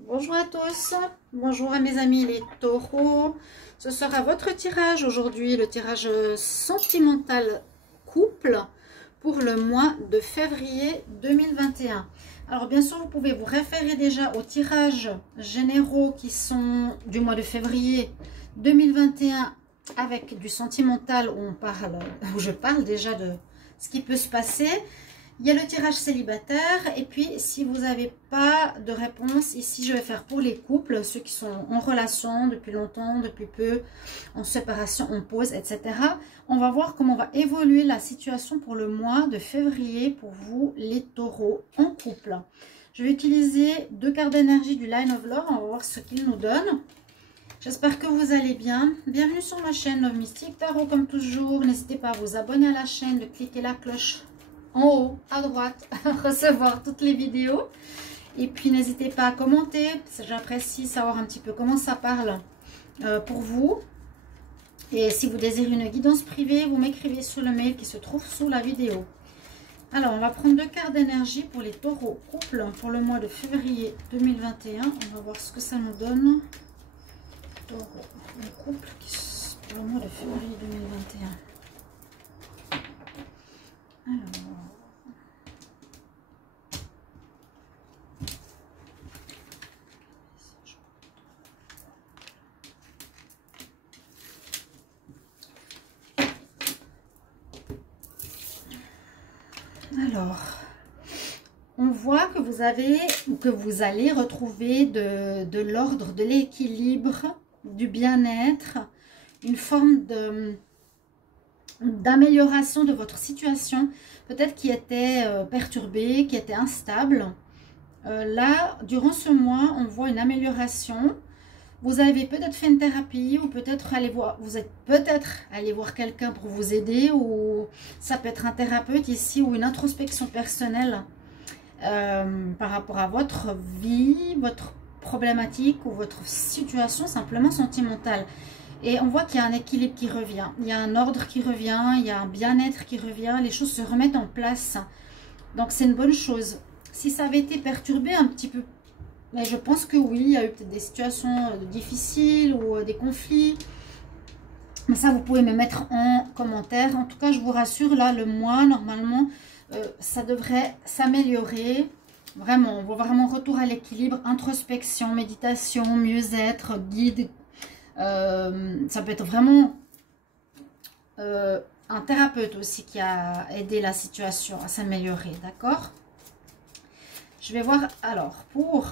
Bonjour à tous, bonjour à mes amis les taureaux. Ce sera votre tirage aujourd'hui, le tirage sentimental couple pour le mois de février 2021. Alors bien sûr, vous pouvez vous référer déjà aux tirages généraux qui sont du mois de février 2021 avec du sentimental où je parle déjà de ce qui peut se passer. Il y a le tirage célibataire et puis si vous n'avez pas de réponse, ici je vais faire pour les couples, ceux qui sont en relation depuis longtemps, depuis peu, en séparation, en pause, etc. On va voir comment va évoluer la situation pour le mois de février pour vous les taureaux en couple. Je vais utiliser 2 cartes d'énergie du Line of Love, on va voir ce qu'il nous donne. J'espère que vous allez bien. Bienvenue sur ma chaîne Love Mystique Tarot comme toujours. N'hésitez pas à vous abonner à la chaîne, de cliquer la cloche en haut à droite, à recevoir toutes les vidéos. Et puis n'hésitez pas à commenter, j'apprécie savoir un petit peu comment ça parle pour vous. Et si vous désirez une guidance privée, vous m'écrivez sur le mail qui se trouve sous la vidéo. Alors on va prendre 2 cartes d'énergie pour les taureaux couple pour le mois de février 2021. On va voir ce que ça nous donne. Taureau, le couple pour le mois de février 2021. Alors, on voit que vous avez ou que vous allez retrouver de l'ordre, de l'équilibre, du bien-être, une forme d'amélioration de votre situation, peut-être qui était perturbée, qui était instable. Là, durant ce mois, on voit une amélioration. Vous avez peut-être fait une thérapie ou peut-être vous êtes peut-être allé voir quelqu'un pour vous aider, ou ça peut être un thérapeute ici ou une introspection personnelle par rapport à votre vie, votre problématique ou votre situation simplement sentimentale. Et on voit qu'il y a un équilibre qui revient, il y a un ordre qui revient, il y a un bien-être qui revient, les choses se remettent en place. Donc c'est une bonne chose. Si ça avait été perturbé un petit peu, mais je pense que oui, il y a eu peut-être des situations difficiles ou des conflits. Mais ça, vous pouvez me mettre en commentaire. En tout cas, je vous rassure, là, le mois, normalement, ça devrait s'améliorer. Vraiment, on voit vraiment retour à l'équilibre, introspection, méditation, mieux-être, guide. Ça peut être vraiment un thérapeute aussi qui a aidé la situation à s'améliorer, d'accord? Je vais voir, alors, pour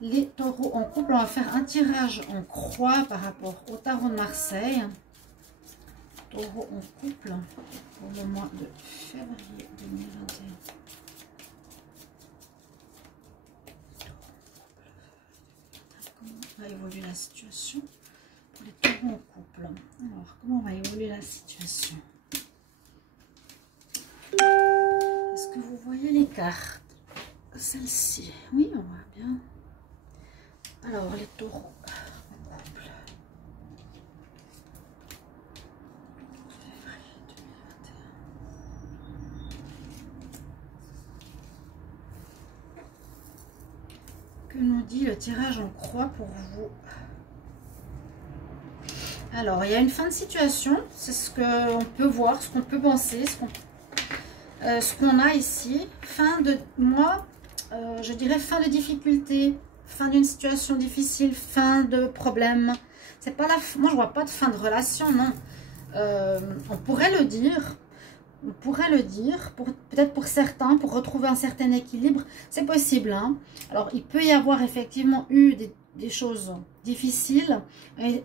les taureaux en couple, on va faire un tirage en croix par rapport au tarot de Marseille. Taureau en couple pour le mois de février 2021. Comment va évoluer la situation pour les taureaux en couple? Alors, comment va évoluer la situation? Est-ce que vous voyez les cartes? Celle-ci, oui, on voit bien. Alors, les taureaux en couple. Février 2021. Que nous dit le tirage en croix pour vous? Alors, il y a une fin de situation. C'est ce qu'on peut voir, ce qu'on peut penser, ce qu'on a ici. Fin de mois, je dirais fin de difficulté, fin d'une situation difficile, fin de problème. C'est pas moi je vois pas de fin de relation, non. On pourrait le dire, peut-être pour certains, pour retrouver un certain équilibre, c'est possible, hein. Alors il peut y avoir effectivement eu des choses difficiles, et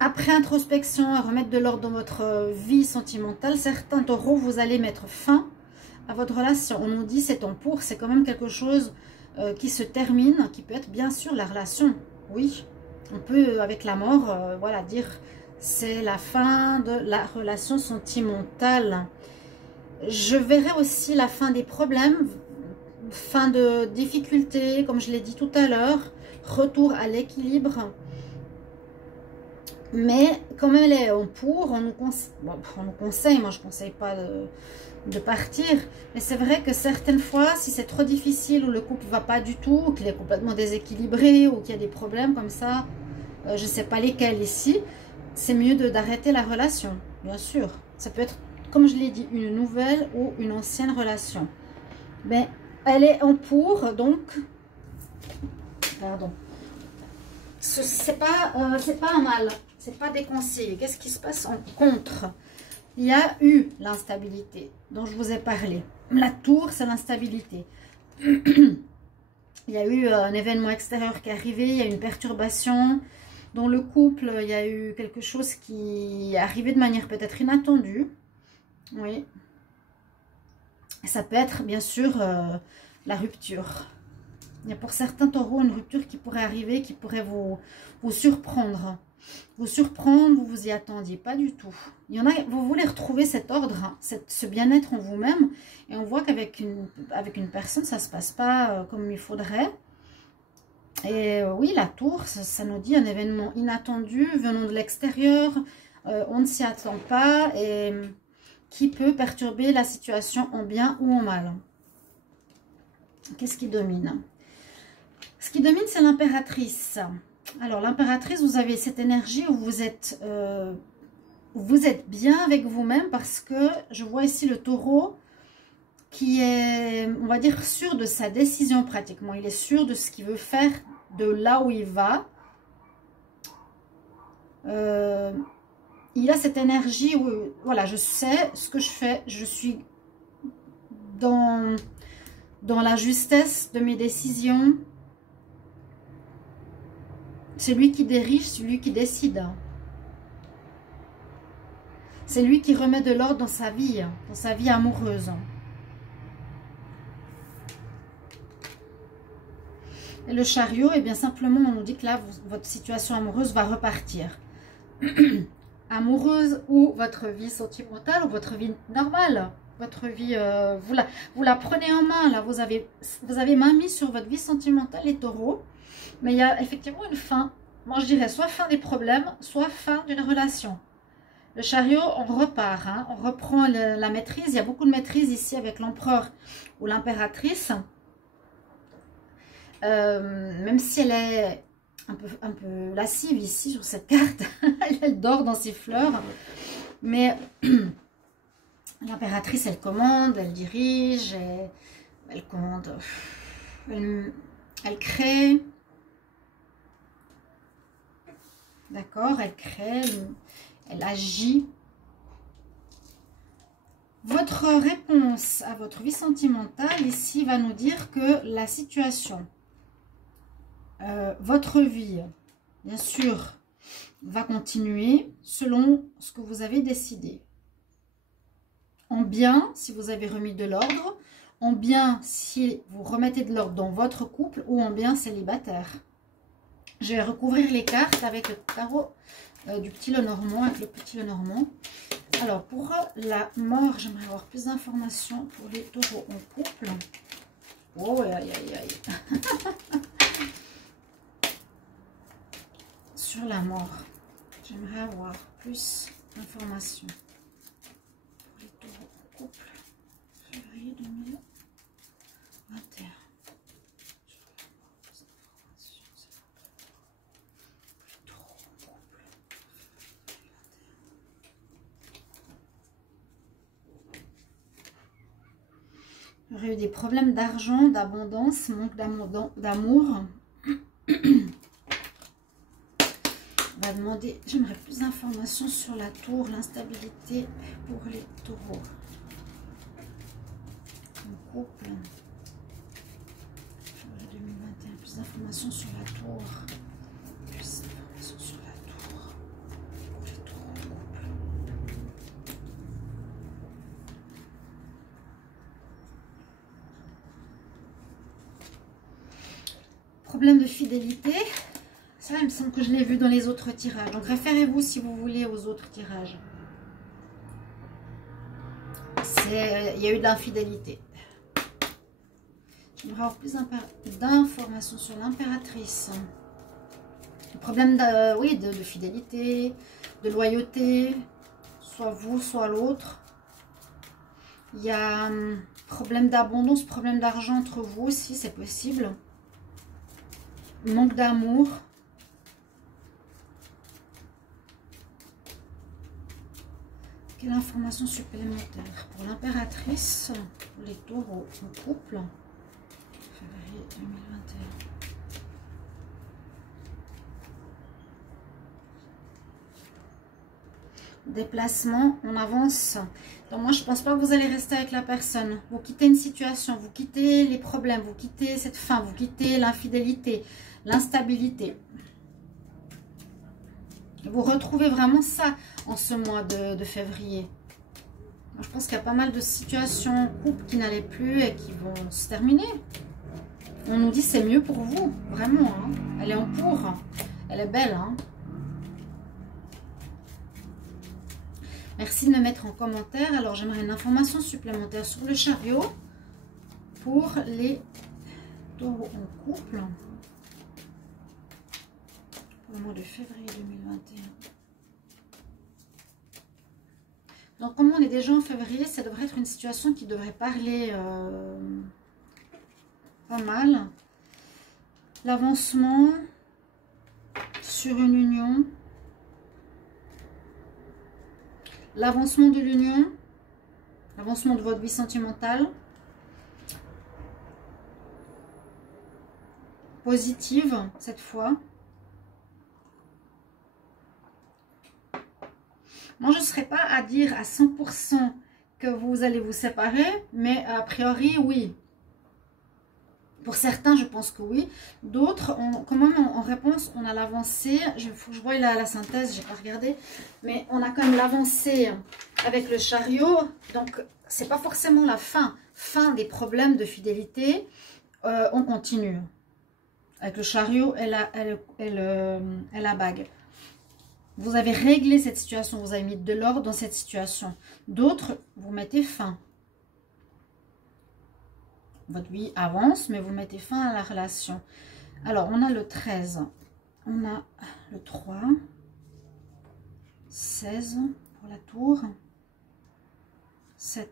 après introspection, à remettre de l'ordre dans votre vie sentimentale, certains taureaux, vous allez mettre fin à votre relation. On nous dit c'est en cours, c'est quand même quelque chose qui se termine, qui peut être bien sûr la relation. Oui, on peut avec la mort, voilà, dire c'est la fin de la relation sentimentale. Je verrai aussi la fin des problèmes, fin de difficultés, comme je l'ai dit tout à l'heure, retour à l'équilibre. Mais comme elle est en pour, on nous conseille, moi je ne conseille pas de partir. Mais c'est vrai que certaines fois, si c'est trop difficile ou le couple ne va pas du tout, ou qu'il est complètement déséquilibré ou qu'il y a des problèmes comme ça, je ne sais pas lesquels ici, c'est mieux d'arrêter la relation, bien sûr. Ça peut être, comme je l'ai dit, une nouvelle ou une ancienne relation. Mais elle est en pour, donc, pardon, c'est pas un mal, c'est pas déconseillé. Qu'est-ce qui se passe en contre? Il y a eu l'instabilité dont je vous ai parlé. La tour, c'est l'instabilité. Il y a eu un événement extérieur qui est arrivé, il y a eu une perturbation. Dans le couple, il y a eu quelque chose qui est arrivé de manière peut-être inattendue. Oui. Ça peut être, bien sûr, la rupture. Il y a pour certains taureaux une rupture qui pourrait arriver, qui pourrait vous surprendre. Vous surprendre, vous vous y attendiez pas du tout. Il y en a, vous voulez retrouver cet ordre, hein, ce bien-être en vous-même. Et on voit qu'avec une personne, ça se passe pas comme il faudrait. Et oui, la tour, ça nous dit un événement inattendu, venant de l'extérieur, on ne s'y attend pas et qui peut perturber la situation en bien ou en mal. Qu'est-ce qui domine? Ce qui domine, c'est l'impératrice. Alors, l'impératrice, vous avez cette énergie où vous êtes bien avec vous-même parce que je vois ici le taureau qui est, on va dire, sûr de sa décision pratiquement. Il est sûr de ce qu'il veut faire, de là où il va. Il a cette énergie où, voilà, je sais ce que je fais. Je suis dans la justesse de mes décisions. C'est lui qui dirige, c'est lui qui décide. C'est lui qui remet de l'ordre dans sa vie amoureuse. Et le chariot, eh bien simplement, on nous dit que là, votre situation amoureuse va repartir. Amoureuse ou votre vie sentimentale ou votre vie normale. Votre vie, vous la prenez en main. Là, vous avez main mise sur votre vie sentimentale, les taureaux. Mais il y a effectivement une fin. Moi, je dirais soit fin des problèmes, soit fin d'une relation. Le chariot, on repart. Hein, on reprend la maîtrise. Il y a beaucoup de maîtrise ici avec l'empereur ou l'impératrice. Même si elle est un peu lascive ici sur cette carte. Elle dort dans ses fleurs. Mais l'impératrice, elle commande, elle dirige, elle commande, elle crée. D'accord, elle crée, elle agit. Votre réponse à votre vie sentimentale ici va nous dire que la situation, votre vie, bien sûr, va continuer selon ce que vous avez décidé. En bien, si vous avez remis de l'ordre, en bien, si vous remettez de l'ordre dans votre couple, ou en bien célibataire. Je vais recouvrir les cartes avec le tarot du petit Lenormand, avec le petit Lenormand. Alors, pour la mort, j'aimerais avoir plus d'informations pour les taureaux en couple. Oh, aïe, aïe, aïe. Sur la mort, j'aimerais avoir plus d'informations pour les taureaux en couple. Février 2021. Il y aurait eu des problèmes d'argent, d'abondance, manque d'amour. On va demander, j'aimerais plus d'informations sur la tour, l'instabilité pour les taureaux. En couple. 2021, plus d'informations sur la tour. Plus d'informations sur la tour pour les taureaux en couple. Problème de fidélité. Ça, il me semble que je l'ai vu dans les autres tirages. Donc, référez-vous si vous voulez aux autres tirages. Il y a eu de l'infidélité. J'aimerais avoir plus d'informations sur l'impératrice. Problème de fidélité, de loyauté, soit vous, soit l'autre. Il y a problème d'abondance, problème d'argent entre vous aussi, c'est possible. Manque d'amour. Quelle information supplémentaire pour l'impératrice, pour les taureaux en couple, février 2021. Déplacement, on avance. Donc moi, je pense pas que vous allez rester avec la personne. Vous quittez une situation, vous quittez les problèmes, vous quittez cette fin, vous quittez l'infidélité, l'instabilité. Vous retrouvez vraiment ça en ce mois de février. Je pense qu'il y a pas mal de situations en couple qui n'allaient plus et qui vont se terminer. On nous dit c'est mieux pour vous, vraiment. Hein. Elle est en pour, elle est belle. Hein. Merci de me mettre en commentaire. Alors j'aimerais une information supplémentaire sur le chariot pour les taureaux en couple. Au mois de février 2021. Donc, comme on est déjà en février, ça devrait être une situation qui devrait parler pas mal. L'avancement sur une union. L'avancement de l'union. L'avancement de votre vie sentimentale. Positive, cette fois. Moi, je ne serais pas à dire à 100% que vous allez vous séparer, mais a priori, oui. Pour certains, je pense que oui. D'autres, quand même, en réponse, on a l'avancée. Il faut que je voie la synthèse, je n'ai pas regardé. Mais on a quand même l'avancée avec le chariot. Donc, ce n'est pas forcément la fin. Fin des problèmes de fidélité. On continue. Avec le chariot et la bague. Vous avez réglé cette situation, vous avez mis de l'ordre dans cette situation. D'autres, vous mettez fin. Votre vie avance, mais vous mettez fin à la relation. Alors, on a le 13, on a le 3, 16 pour la tour, 7.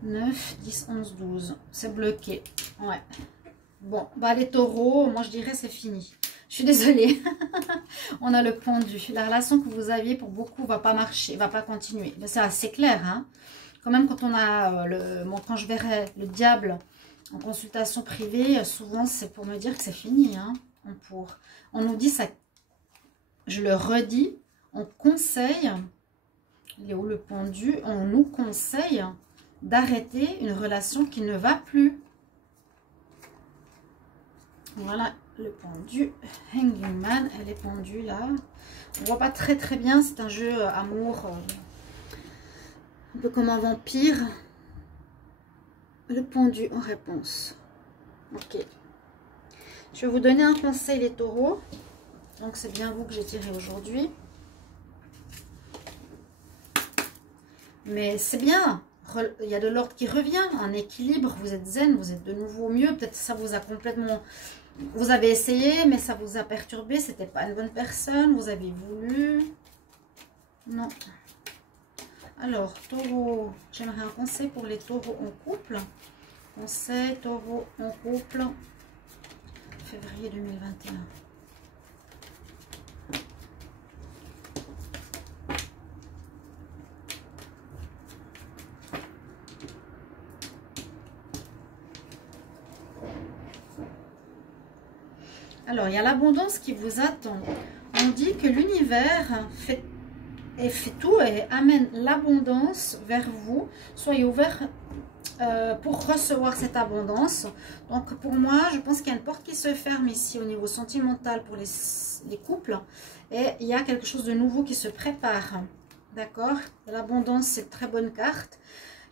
« 9, 10, 11, 12. C'est bloqué. Ouais. Bon, bah les taureaux, moi je dirais c'est fini. Je suis désolée. On a le pendu. La relation que vous aviez pour beaucoup va pas marcher, va pas continuer. C'est assez clair, hein. Quand même, quand on a quand je verrai le diable en consultation privée, souvent c'est pour me dire que c'est fini, hein. On nous dit ça, je le redis, on conseille, il est où le pendu, on nous conseille d'arrêter une relation qui ne va plus. Voilà le pendu. Hanging Man, elle est pendue là. On voit pas très très bien, c'est un jeu amour, un peu comme un vampire. Le pendu en réponse. Ok. Je vais vous donner un conseil les taureaux. Donc c'est bien vous que j'ai tiré aujourd'hui. Mais c'est bien. Il y a de l'ordre qui revient, un équilibre, vous êtes zen, vous êtes de nouveau au mieux. Peut-être ça vous a complètement... Vous avez essayé, mais ça vous a perturbé. C'était pas une bonne personne. Vous avez voulu. Non. Alors, taureau. J'aimerais un conseil pour les taureaux en couple. Conseil, taureau en couple. Février 2021. Alors, il y a l'abondance qui vous attend. On dit que l'univers fait tout et amène l'abondance vers vous. Soyez ouverts pour recevoir cette abondance. Donc, pour moi, je pense qu'il y a une porte qui se ferme ici au niveau sentimental pour les couples. Et il y a quelque chose de nouveau qui se prépare. D'accord? L'abondance, c'est une très bonne carte.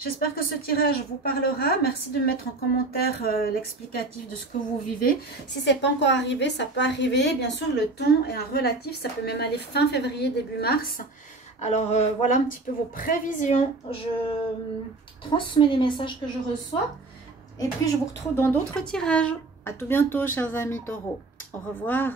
J'espère que ce tirage vous parlera. Merci de mettre en commentaire l'explicatif de ce que vous vivez. Si ce n'est pas encore arrivé, ça peut arriver. Bien sûr, le temps est un relatif. Ça peut même aller fin février, début mars. Alors, voilà un petit peu vos prévisions. Je transmets les messages que je reçois. Et puis, je vous retrouve dans d'autres tirages. À tout bientôt, chers amis taureaux. Au revoir.